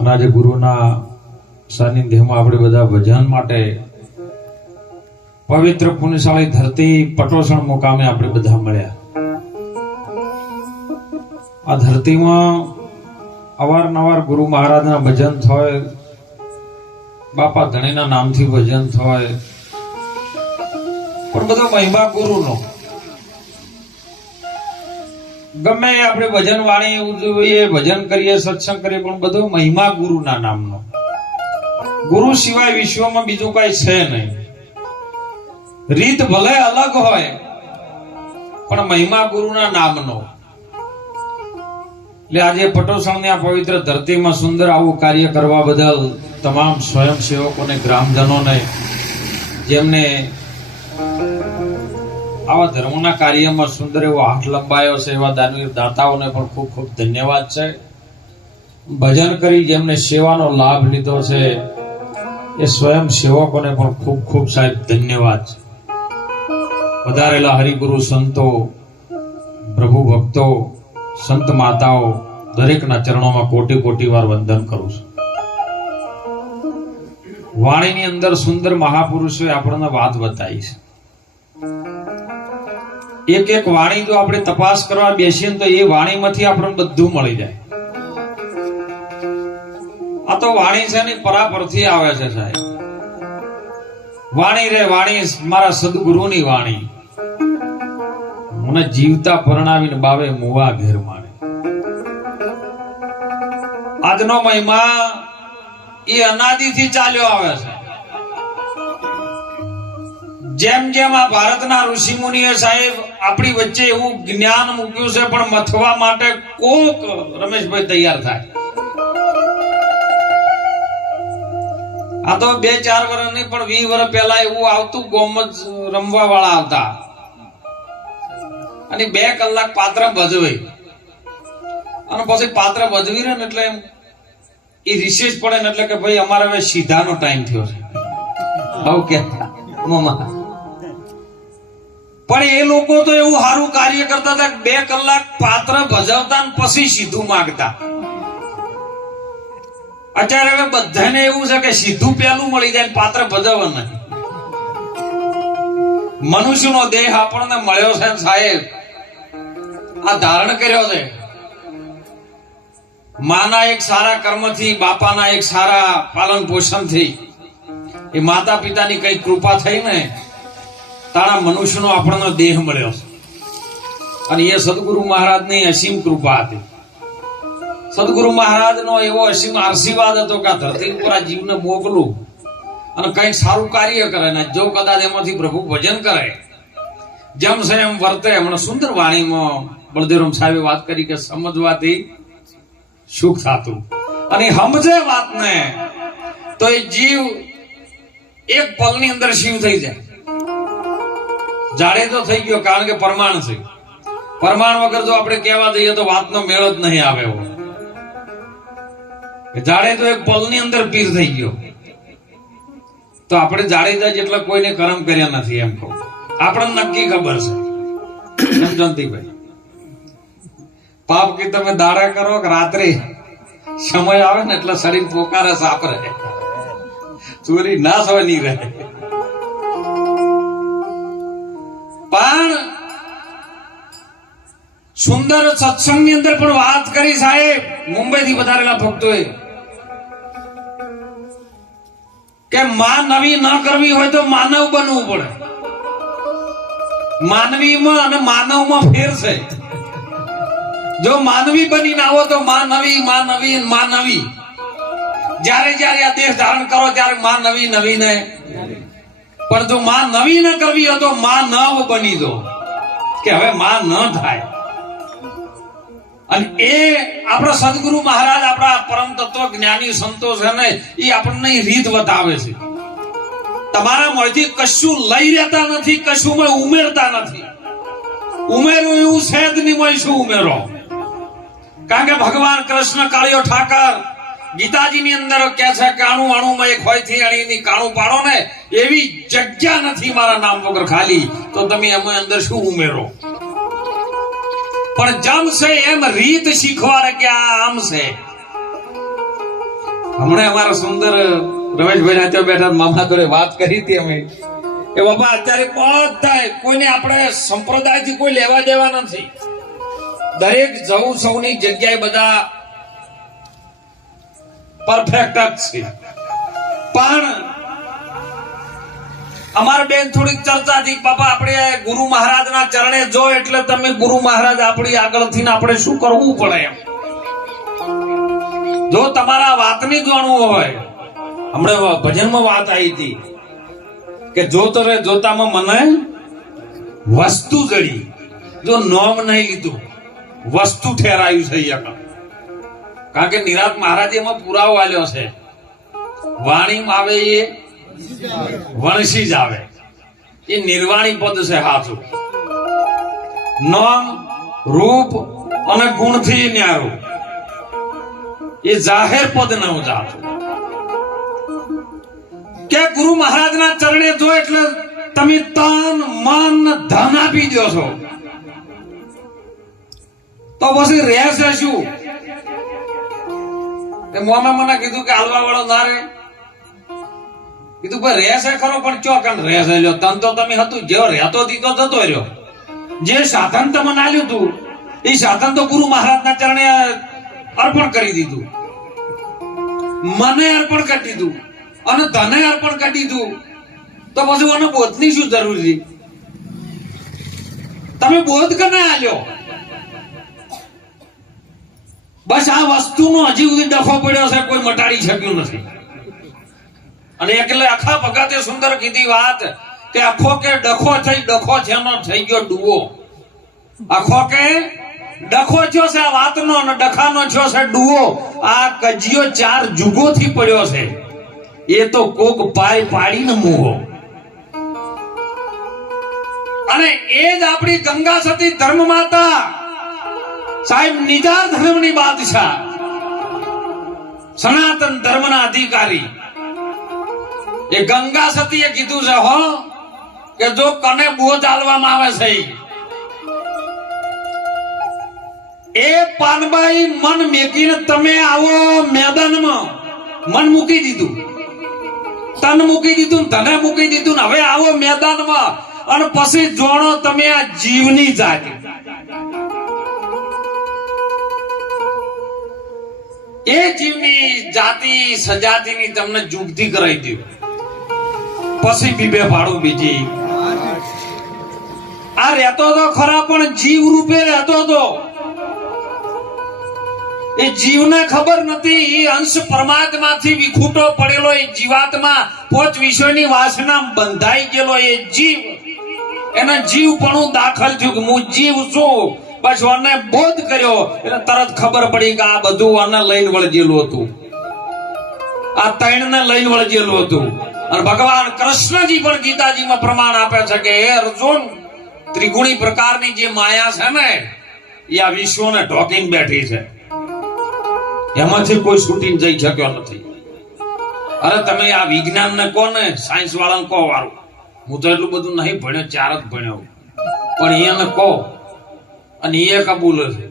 આજે ગુરુના સાનિધ્યમાં આપણે બધા ભજન માટે પવિત્ર પુણ્યશાળી ધરતી પટોસણ મુકામે આપણે બધા મળ્યા. આ ધરતીમાં અવારનવાર ગુરુ મહારાજના ભજન થાય, બાપા ધણીના નામથી ભજન થાય, પણ બધો મહિમા ગુરુનો. ગમે આપણે ભજન વાણી ઉજવીએ, ભજન કરીએ, સત્સંગ કરીએ, પણ બધો મહિમા ગુરુના નામનો. ગુરુ સિવાય વિશ્વમાં બીજું કઈ છે નહીં. રીત ભલે અલગ હોય પણ મહિમા ગુરુના નામનો. એટલે આજે પટોસણની આ પવિત્ર ધરતીમાં સુંદર આવું કાર્ય કરવા બદલ તમામ સ્વયંસેવકોને, ગ્રામજનોને, જેમને આવા ધર્મના કાર્યમાં સુંદર એવો હાથ લંબાયો છે, એવા દાનવીર દાતાઓને પણ ખૂબ ખૂબ ધન્યવાદ છે. ભજન કરી જેમને સેવાનો લાભ લીધો છે એ સ્વયં સેવકોને પણ ખૂબ ખૂબ સાહેબ ધન્યવાદ છે. વધારેલા હરિગુરુ સંતો, પ્રભુ ભક્તો, સંત માતાઓ દરેકના ચરણોમાં કોટી કોટી વાર વંદન કરું છું. વાણીની અંદર સુંદર મહાપુરુષોએ આપણને વાત બતાવી છે. એક એક વાણી જો આપણે તપાસ કરવા બેસીએ તો એ વાણીમાંથી આપણને બધું મળી જાય. આ તો વાણી છે ને પરાપરથી આવે છે સાહેબ. વાણી રે વાણી મારા સદગુરુની વાણી, મને જીવતા પરણાવીને બાવે મુવા ઘેર માણે. આજનો મહિમા એ અનાદિથી ચાલ્યો આવે છે. જેમ જેમ આ ભારતના ઋષિ મુનિએ સાહેબ આપણી વચ્ચે એવું જ્ઞાન મૂક્યું છે, પણ મથવા માટે કોક રમેશભાઈ તૈયાર થાય. આ તો 2-4 વર્ષ નહીં પણ 20 વર્ષ પહેલા એવું આવતું, ગોમત રમવા વાળા આવતા અને 2 કલાક પાત્ર ભજવે અને પછી પાત્ર ભજવી રહે ને એટલે એ રિસેસ પડે ને એટલે કે ભાઈ અમારે હવે સીધાનો ટાઈમ થયો છે. ઓકે મમ્મા. પણ એ લોકો તો એવું સારું કાર્ય કરતા હતા, 2 કલાક પાત્ર ભજવતા ને પછી સીધું માંગતા. અત્યારે હવે બધાને એવું છે કે સીધું પેલું મળી જાય, પાત્ર ભજવવા નથી. મનુષ્યનો દેહ આપણને મળ્યો છે સાહેબ, આ ધારણ કર્યો છે માના એક સારા કર્મથી, બાપાના એક સારા પાલન પોષણથી, એ માતા પિતાની કઈ કૃપા થઈ ને તારા મનુષ્યનો આપણને દેહ મળ્યો છે. અને એ સદગુરુ મહારાજની અસીમ કૃપા હતી. સદગુરુ મહારાજનો એવો અસીમ આશીર્વાદ હતો કે આ ધરતી ઉપર આ જીવને મોકલું અને કંઈક સારું કાર્ય કરે ને જો કદાચ એમાંથી પ્રભુ ભજન કરે, જેમ છે એમ વર્તે. હમણાં સુંદર વાણીમાં બળદેવરામ સાહેબે વાત કરી કે સમજવાથી સુખ થતું, અને સમજે વાતને તો એ જીવ એક પલની અંદર શિવ થઈ જાય. જાડે તો થઈ ગયો, કારણ કે પરમાણ છે. પરમાણ વગર જો આપણે કહેવા દઈએ તો વાતનો મેળ જ નહીં આવે. જાડે તો એક પલની અંદર પીર થઈ ગયો. તો આપણે જાડેજા જેટલા કોઈને કરમ કર્યા નથી એમ કહું. આપણને નક્કી ખબર છે એમ જયંતિભાઈ. પાપ કે તમે દાડા કરો કે રાત્રે સમય આવે ને એટલે શરીર પોકારે સાપ રહે, ચોરી ના સવાય નહીં રહે. પણ સુંદર સત્સંગની અંદર પણ વાત કરી સાહેબ મુંબઈથી વધારેલા ભક્તોએ કે માં નવી ન કરવી હોય તો માનવ બનવું પડે. માનવીમાં અને માનવમાં ફેર છે. જો માનવી બનીને આવો તો માં નવી, માં નવી, માં નવી. જ્યારે જ્યારે આ દેહ ધારણ કરો ત્યારે માં નવી નવી ને, પણ જો માં નવી ન કરવી હોય તો માં નવ બની દો કે હવે માં ન થાય. અને એ આપણા સદગુરુ મહારાજ, આપણા પરમ તત્વ જ્ઞાની સંતો છે ને, એ આપણને રીત બતાવે છે. તમારા મોંથી કશું લઈ રહેતા નથી, કશું ઉમેરતા નથી. ઉમેરું એવું છે જ નહીં, શું ઉમેરો? કારણ કે ભગવાન કૃષ્ણ કાળિયો ઠાકર ગીતાજીની અંદર કહે છે કે અણુ અણુમાં એક હોય થી અણીની કાણું પાડો ને, એવી જગ્યા નથી મારા નામ વગર ખાલી, તો તમે એમાં અંદર શું ઉમેરો? પણ જમશે એમ રીત શીખવાડે કે આ આમ છે. હમણાં અમારા સુંદર રમેશભાઈ ના ત્યાં બેઠા મામા જોડે વાત કરી હતી અમે એ બાપા અત્યારે બધા કોઈને આપણે સંપ્રદાયથી કોઈ લેવા દેવા નથી. દરેક જવું સૌની જગ્યાએ બધા પરફેક્ટ જ છે. પણ અમારા બેન થોડીક ચર્ચા થી બાપા આપણે ગુરુ મહારાજ ના ચરણે જો એટલે તમે ગુરુ મહારાજ આપણી આગળથી આપણે શું કરવું પડે એમ. જો તમારા વાતની જાણવું હોય, હમણાં ભજનમાં વાત આવી હતી કે જોતો રે જોતામાં મને વસ્તુ જડી. જો નોમ નહીં લીધું વસ્તુ ઠેરાયું છે. કારણ કે નિરાત મહારાજે એમાં પુરાવો આલ્યો છે, વાણીમાં આવે એ વણસી જ આવે. એ નિર્વાણી પદ છે હાથું. નામ રૂપ અને ગુણથી ન્યારું એ જાહેર પદ ન જાતું. કે ગુરુ મહારાજના ચરણે જો એટલે તમે તન મન ધન આપી દો છો તો પછી રહેશે શું? મોમે મને કીધું કે હાલવા વાળો ના રે. કીધું ભાઈ રહેશે ખરો પણ ચોકન રહેશે લ્યો. તન તો તમે હતું જેવો રહેતો દીધો જતો રહ્યો. જે સાધન તમે આલ્યું હતું એ સાધન તો ગુરુ મહારાજના ચરણે અર્પણ કરી દીધું, મને અર્પણ કરી દીધું અને ધને અર્પણ કરી દીધું. તો પછી મને બોધની શું જરૂર છે? તમે બોધ કને આલ્યો? બસ આ વસ્તુનો હજી સુધી ડખો પડ્યો છે, કોઈ મટાડી શક્યું નથી. અને એટલે આખા ભગતે સુંદર કીધી વાત કે આખો કે ડખો થઈ ડખો છે એનો થઈ ગયો ડુવો. આખો કે ડખો થયો છે આ વાતનો અને ડખાનો થયો છે ડુવો. આ કજિયો 4 જુગોથી પડ્યો છે. એ તો કોક પાય પાડીને મૂવો. અને એ જ આપણી ગંગા સતી ધર્મ માતા સાહેબ, નિજાર ધર્મની બાદશાહ, સનાતન ધર્મના અધિકારી એ ગંગા સતીએ કીધું છે હો કે જો કને બોધ આલવામાં આવે છે એ પાનબાઈ મન મેકીને તમે આવો મેદાનમાં. મન મૂકી દીધું, તન મૂકી દીધું, ધને મૂકી દીધું, હવે આવો મેદાનમાં અને પછી જોણો તમે આ જીવની જાતિ. એ જીવની જાતિ સજાતિની તમને જુગતી કરાવી દઉં, પછી બીબે ભાડું બીજી. આ રહેતો તો ખરા પણ જીવ રૂપે રહેતો તો. એ જીવને ખબર નથી એ અંશ પરમાત્માથી વિખૂટો પડેલો એ જીવાત્મા 5 વિષયની વાસના બંધાઈ ગયેલો એ જીવ. એના જીવપણું દાખલ થયું કે હું જીવ છું. બસ આને બોધ કર્યો એટલે તરત ખબર પડી કે આ બધું આને લઈને વળગેલું હતું, આ 3 ને લઈને વળગેલું હતું. અને ભગવાન કૃષ્ણજી પણ ગીતાજીમાં પ્રમાણ આપે છે કે હે અર્જુન, ત્રિગુણી પ્રકારની જે માયા છે ને એ આ વિશ્વને ઢોકીને બેઠી છે, એમાંથી કોઈ છૂટીને જઈ શક્યો નથી. અરે તમે આ વિજ્ઞાન ને કહો ને, સાયન્સ વાળાને કહો વાળું, હું તો એટલું બધું નહીં ભણ્યો, 4 જ ભણ્યો, પણ એને કહો અને એ કબૂલ છે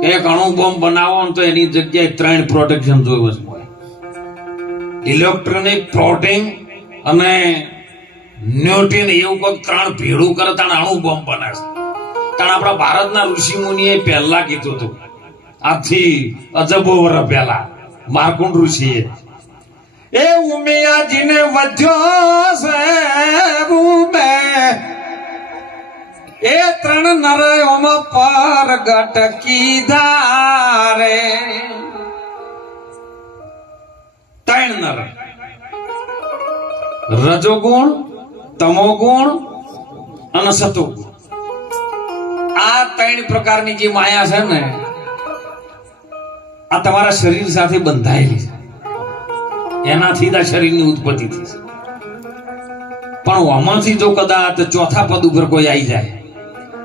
કે એક અણુ બોમ્બ બનાવો તો એની જગ્યાએ 3 પ્રોટેક્શન જોયું છે. ઇલેક્ટ્રોનિક, પ્રોટીન અને ન્યુટ્રિન એવું કોઈ 3 ભેળું કરે તાણે અણુ બોમ્બ બને છે. કારણ આપણા ભારતના ઋષિ મુનિએ પહેલા કીધું હતું, આજથી અજબો વર્ષ પહેલા માર્કુંડ ઋષિએ એ ઉમિયાજીને વધ્યો છે રૂબે એ 3 નરયોમાં પરગટ કીધા રે. 3 નર, રજોગુણ, તમોગુણ અને સતોગુણ. આ 3 પ્રકારની જે માયા છે ને આ તમારા શરીર સાથે બંધાયેલી છે. એનાથી આ શરીરની ઉત્પત્તિ થઈ છે. પણ આમાંથી જો કદાચ 4થા પદ ઉપર કોઈ આવી જાય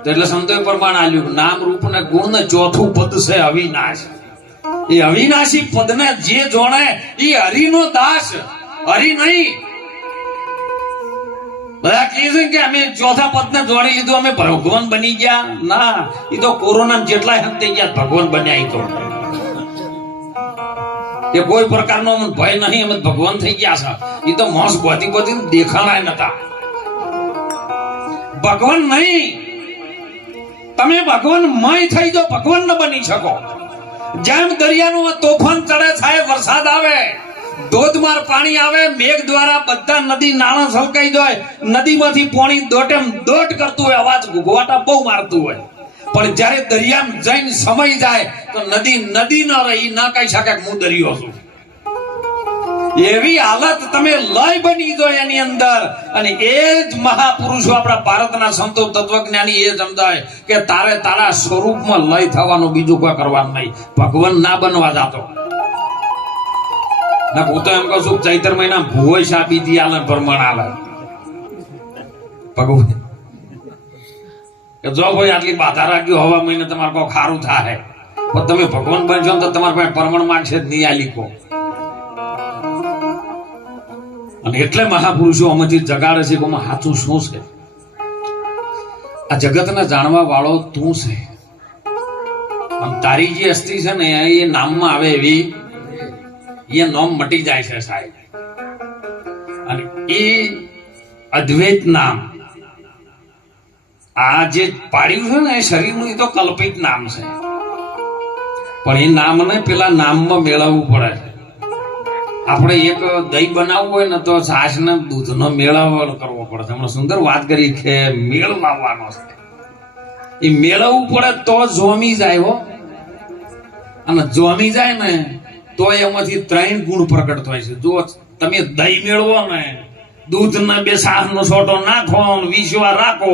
તો એટલે સંતોએ પ્રમાણ આલ્યું નામ રૂપ ને ગુણ ને 4થું પદ છે અવિનાશ. એ અવિનાશી પદને જે જોણે એ હરિનો દાસ, હરિ નહીં. બધા કહે છે કે અમે ચોથા પદને જોડી લીધું, અમે ભગવાન બની ગયા. ના, એ તો કોરોના જેટલા હંતાઈ ગયા ભગવાન બન્યા. એ તો એ કોઈ પ્રકારનો ભય નહીં, અમે ભગવાન થઈ ગયા છે. એ તો મોસ બધી બધી દેખાણાય નતા. ભગવાન નહીં, તમે ભગવાન મય થઈ જો ભગવાન ન બની શકો. જેમ દરિયાનું તોફાન ચડે, થાય વરસાદ આવે, ધોધમાર પાણી આવે, મેઘ દ્વારા બધા નદી નાળા છલકાઈ જાય, નદીમાંથી પાણી દોટેમ દોટ કરતું હોય, અવાજ ઘોઘવાટા બહુ મારતું હોય. પણ જ્યારે દરિયામાં જઈને સમય જાય તો નદી નદી ન રહી, ના કહી શકે હું દરિયો છું. એવી હાલત તમે લય બની જો એની અંદર. અને એ જ મહાપુરુષો આપણા ભારતના સંતો તત્વજ્ઞાની એ સમજાય કે તારે તારા સ્વરૂપમાં લય થવાનું, બીજું કોઈ કરવાનું નહીં. ભગવાન ના બનવા જાતો. ના, હું તો એમ કહું છું ચૈત્ર મહિના ભુવોય સાપી દી આલે પ્રમાણ આલે ભગવાન કે જો ભાઈ આટલી બાધા રાખ્યું, હવા મહિને તમારે કોઈ ખારું થાય, પણ તમે ભગવાન બનશો તો તમારે પાસે પ્રમાણ માંગશે જ નહીં આલી કો. અને એટલે મહાપુરુષો અમથી જગાડે છે કે સાચું શું છે. આ જગતને જાણવા વાળો તું છે. અને તારી જે અસ્થિ છે ને એ નામમાં આવે એવી એ નામ મટી જાય છે સાહેબ. અને એ અદ્વૈત નામ આ જે પાડ્યું છે ને એ શરીરનું, એ તો કલ્પિત નામ છે. પણ એ નામને પેલા નામમાં મેળવવું પડે છે. આપણે એક દહીં બનાવવું હોય ને તો છાશ ને દૂધનો મેળવણ કરવો પડે છે. હમણાં સુંદર વાત કરી કે મેળ લાવવાનો છે. એ મેળવવું પડે તો જોમી જાય હો. અને જોમી જાય ને તો એમાંથી 3 ગુણ પ્રકટ થાય છે. જો તમે દહીં મેળવો ને, દૂધ ના 2 સાહનો છોટો નાખો, વિશ્વા રાખો,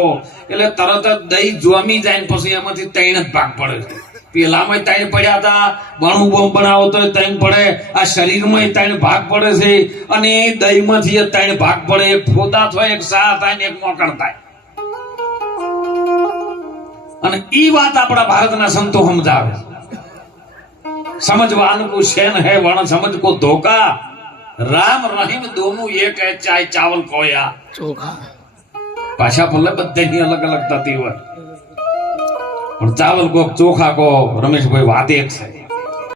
એટલે તરત જ દહીં જોમી જાય ને પછી એમાંથી 3 જ ભાગ પડે છે. પેલામાં 3 પડ્યા હતા, બણું બોમ બનાવો તો 3 પડે, આ શરીરમાં 3 ભાગ પડે છે. અને દહીં માંથી 3 ભાગ પડે. એક ફોદા થાય, એક સાહ થાય ને એક મોકળ થાય. અને ઈ વાત આપણા ભારતના સંતો સમજાવે. समझवान को शैन है वर्ण समझ को धोखा, राम रहीम दोनों एक है, चाय चावल खोया चोखा. भाषा बोले बधाई अलग अलग थती હોય, પણ ચાવલ કો ચોખા કો રમેશભાઈ વાત એક છે.